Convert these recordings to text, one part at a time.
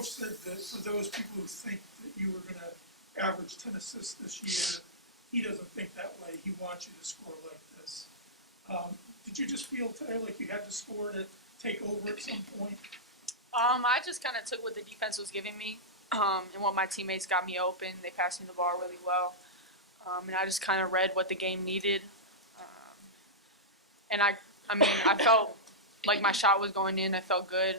coach said that for those people who think that you were going to average 10 assists this year, he doesn't think that way. He wants you to score like this. Did you just feel today like you had to score to take over at some point? I just kind of took what the defense was giving me, and what my teammates got me open. They passed me the ball really well, and I just kind of read what the game needed. And I felt like my shot was going in. I felt good,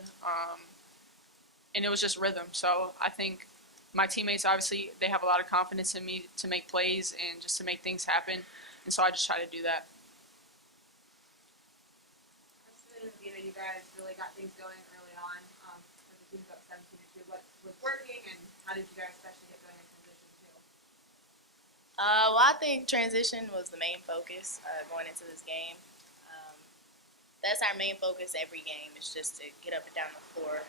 and it was just rhythm. So I think my teammates, obviously, they have a lot of confidence in me to make plays and just to make things happen, and so I just try to do that. Christyn and Evina, you guys really got things going early on with the teams up 17-2. What was working, and how did you guys especially get going in transition too? Well, I think transition was the main focus going into this game. That's our main focus every game, is just to get up and down the floor.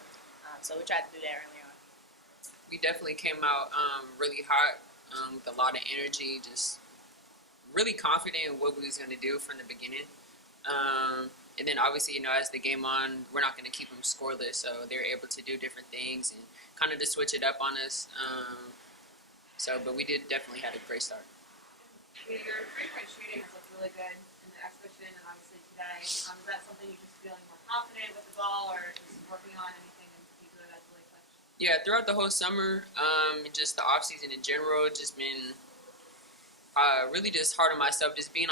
So we tried to do that early on. We definitely came out really hot with a lot of energy, just really confident in what we was going to do from the beginning. And then obviously, as the game on, we're not going to keep them scoreless, so they're able to do different things and kind of just switch it up on us. But we did definitely had a great start. Your three-point shooting has looked really good in the exhibition and obviously today. Is that something you're just feeling more confident with the ball, or just working on anything in particular that's really clutch? Yeah, throughout the whole summer, just the off season in general, just been really just hard on myself, just being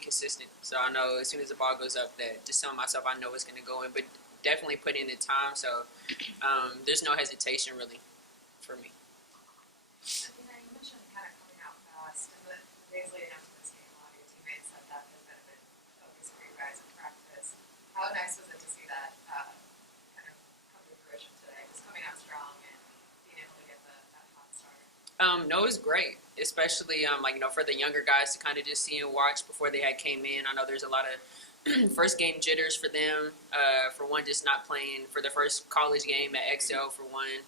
consistent. So I know as soon as the ball goes up, that just telling myself I know it's going to go in, but definitely put in the time. So there's no hesitation really for me. You mentioned kind of coming out fast in the days leading up to this game. A lot of your teammates said that has been a bit focus for you guys in practice. How nice was it to see that kind of come to fruition today, just coming out strong and being able to get that hot start? No, it was great, especially for the younger guys to kind of just see and watch before they had came in. I know there's a lot of first game jitters for them. For one, just not playing for the first college game at XL for one,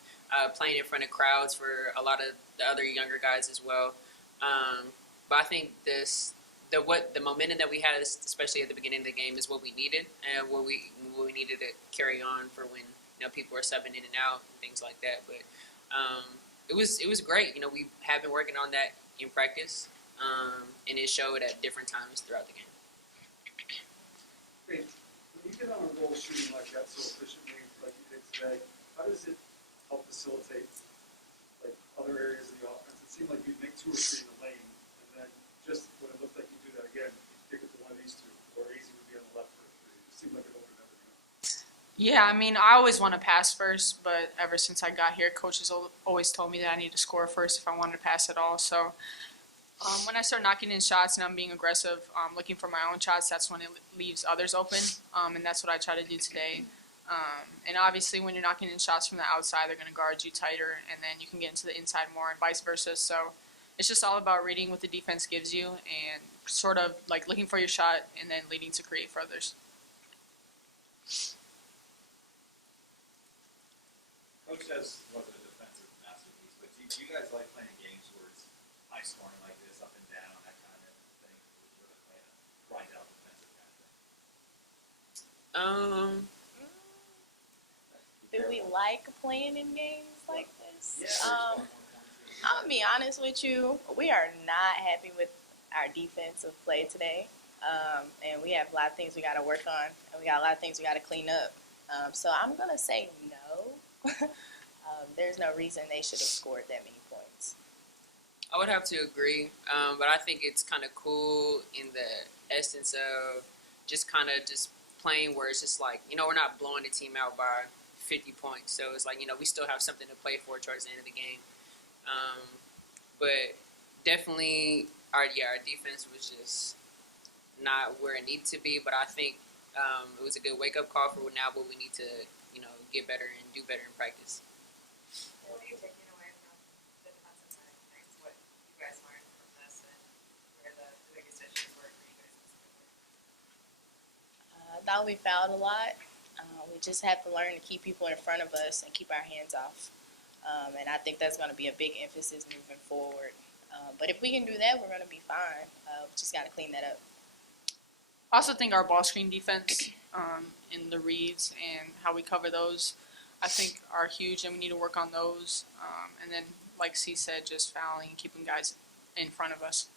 playing in front of crowds for a lot of the other younger guys as well. But I think the momentum that we had, especially at the beginning of the game, is what we needed and what we needed to carry on for when people are subbing in and out and things like that. But it was great. We have been working on that in practice, and it showed at different times throughout the game. Hey, when you get on a roll shooting like that so efficiently, like you did today, how does it help facilitate like other areas of the offense? It seemed like you'd make 2 or 3 in the lane, and then just when it looked like you do that again, you kick it to one of these 2, or AZ would be on the left for a 3. It seemed like it opened everything up. Yeah, I always want to pass first, but ever since I got here, coaches always told me that I need to score first if I wanted to pass at all. So when I start knocking in shots and I'm being aggressive, looking for my own shots, that's when it leaves others open, and that's what I try to do today. And obviously when you're knocking in shots from the outside, they're going to guard you tighter, and then you can get into the inside more and vice versa. So it's just all about reading what the defense gives you and sort of like looking for your shot and then leading to create for others. Coach says it wasn't a defensive masterpiece, but do you guys like playing games where it's high scoring like this, up and down, that kind of thing? Would you really play a grind out defensive kind of thing? Do we like playing in games like this? Yeah. I'm going to be honest with you. We are not happy with our defensive play today. And we have a lot of things we got to work on, and we got a lot of things we got to clean up. So I'm going to say no. There's no reason they should have scored that many points. I would have to agree, but I think it's kind of cool in the essence of just playing where it's just like, we're not blowing the team out by 50 points. So it's like, we still have something to play for towards the end of the game. But definitely, our defense was just not where it needed to be. But I think it was a good wake-up call for now what we need to, get better and do better in practice. What are you taking away from the defensive side of things? What you guys learned from this, and where the biggest issues were for you guys specifically? I thought we fouled a lot. We just have to learn to keep people in front of us and keep our hands off. And I think that's going to be a big emphasis moving forward. But if we can do that, we're going to be fine. We just got to clean that up. I also think our ball screen defense in the reads and how we cover those, I think are huge, and we need to work on those. And then, like C said, just fouling and keeping guys in front of us.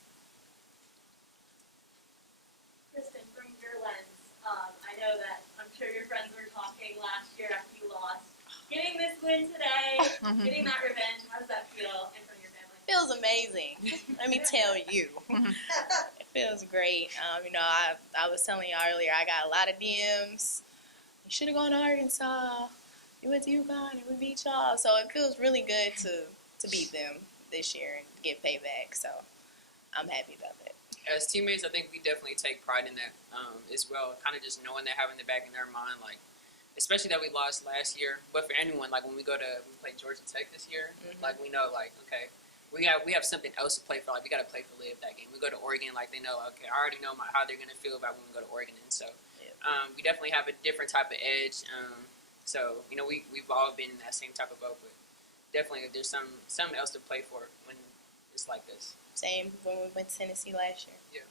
Christyn, from your lens, I know that I'm sure your friends were talking last year after you lost. Getting this win today, getting that revenge, how does that feel in front of your family? Feels amazing. Let me tell you. It feels great. I was telling you earlier, I got a lot of DMs. You should have gone to Arkansas. You went to UConn and we beat y'all. So it feels really good to beat them this year and get payback. So I'm happy about that. As teammates, I think we definitely take pride in that as well. Kind of just knowing that, having the back in their mind, like, especially that we lost last year. But for anyone, like when we play Georgia Tech this year, like we know, like, okay, we have something else to play for. Like we got to play for live that game. We go to Oregon, like they know, okay, I already know how they're gonna feel about when we go to Oregon, and so we definitely have a different type of edge. So we've all been in that same type of boat, but definitely there's something else to play for when it's like this. Same when we went to Tennessee last year. Yeah.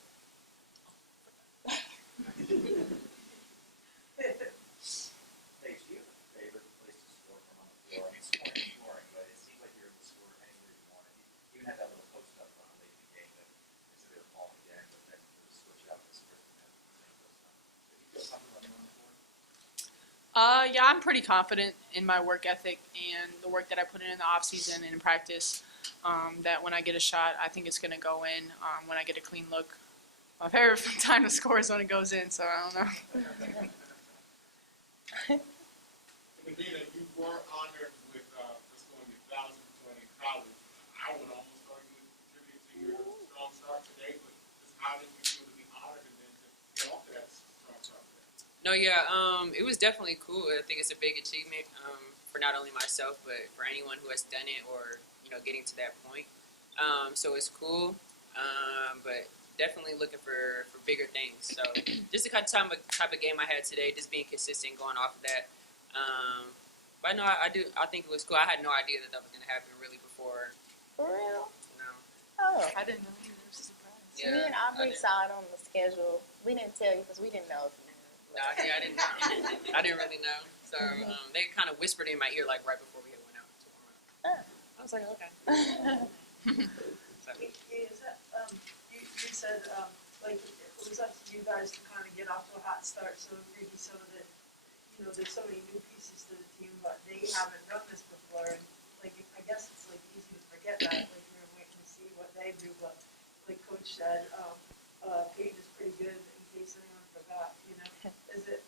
Paige, do you have a favorite place to score from on the floor? I mean, scoring, but it seems like you're able to score anywhere you want. You even had that little post up run late in the game that they said they were calling again, but then you switch it out to Christyn and same post up. Do you feel something running on the floor? Yeah, I'm pretty confident in my work ethic and the work that I put in the off season and in practice. That when I get a shot, I think it's going to go in. When I get a clean look, my favorite time to score is when it goes in. So I don't know. Evina, you were honored with scoring your 1,000th point in college. I would almost argue it contributed to your strong start today, but just how did you feel to be honored and then to get off to that strong start today? No, yeah, it was definitely cool. I think it's a big achievement for not only myself, but for anyone who has done it or getting to that point. So it's cool, but definitely looking for bigger things. So just the kind of type of game I had today, just being consistent, going off of that. But no, I think it was cool. I had no idea that was going to happen really before. For real? No. Oh. I didn't know either. It was a surprise. Me and Aubrey saw it on the schedule. We didn't tell you because we didn't know if you knew. No, I didn't know. I didn't really know. So they kind of whispered in my ear like right before we had went out to warm up. I was like, okay. So. You said like it was up to you guys to kind of get off to a hot start, so maybe some of the there's so many new pieces to the team, but they haven't done this before, and like I guess it's like easy to forget that, like you're waiting to see what they do, but like Coach said, Paige is pretty good in case anyone forgot. Is it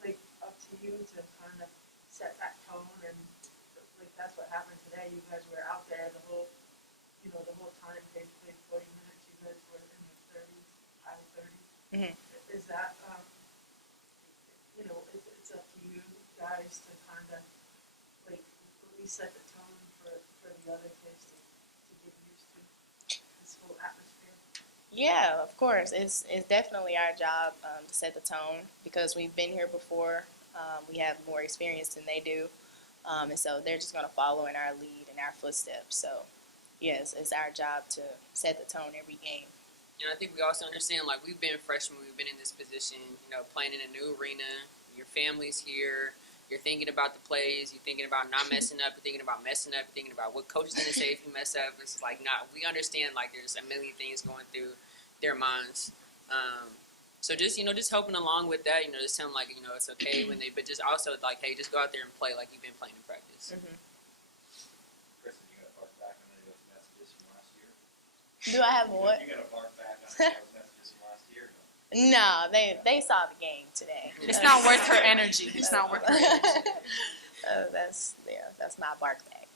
like up to you to kind of set that tone, and like that's what happened today. You guys were out there the whole time. They played 40 minutes. You guys were in the 30s, high 30s. Is that it's up to you guys to kind of like really set the tone for the other kids to get used to this whole atmosphere? Yeah, of course. It's definitely our job to set the tone because we've been here before. We have more experience than they do. And so they're just going to follow in our lead and our footsteps. So, yes, it's our job to set the tone every game. And I think we also understand, like, we've been freshmen, we've been in this position, playing in a new arena. Your family's here. You're thinking about the plays. You're thinking about not messing up. You're thinking about messing up. You're thinking about what coach is going to say if you mess up. It's like, we understand, like, there's a million things going through their minds. So just helping along with that, just telling, like, it's okay but just also, like, hey, just go out there and play like you've been playing in practice. Christyn, you got to bark back on any of those messages from last year? Do I have what? You got to bark back on any of those messages from last year? No, they saw the game today. It's not worth her energy. It's not worth her energy. That's my bark back.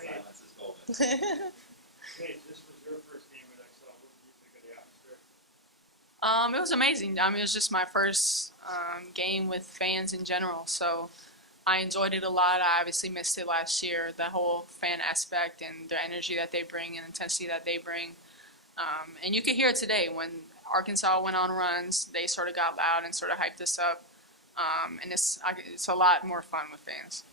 Silence is golden. Hey, this was your first game at XL. What did you think of the atmosphere? It was amazing. I mean, it was just my first game with fans in general, so I enjoyed it a lot. I obviously missed it last year, the whole fan aspect and the energy that they bring and intensity that they bring. And you could hear it today when Arkansas went on runs. They sort of got loud and sort of hyped us up. And it's a lot more fun with fans.